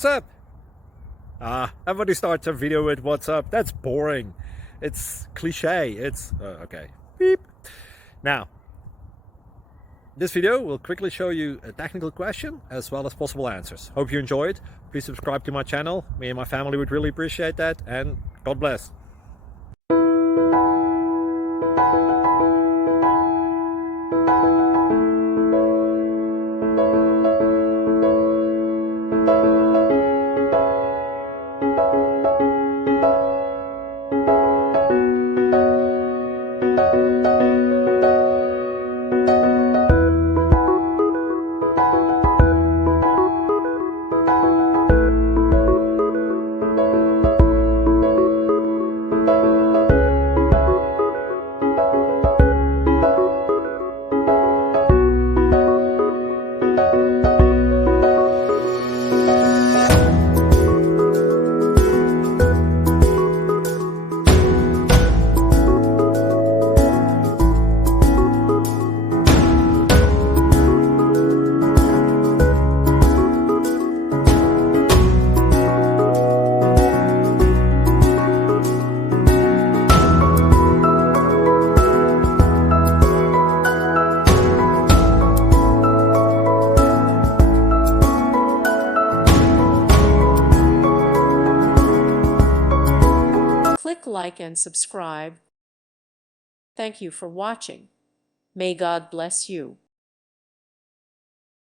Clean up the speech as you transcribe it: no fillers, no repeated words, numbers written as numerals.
What's up? Everybody starts a video with what's up. That's boring. It's cliche. It's okay. Beep. Now, this video will quickly show you a technical question as well as possible answers. Hope you enjoy it. Please subscribe to my channel. Me and my family would really appreciate that, and God bless. Click like and subscribe. Thank you for watching. May God bless you.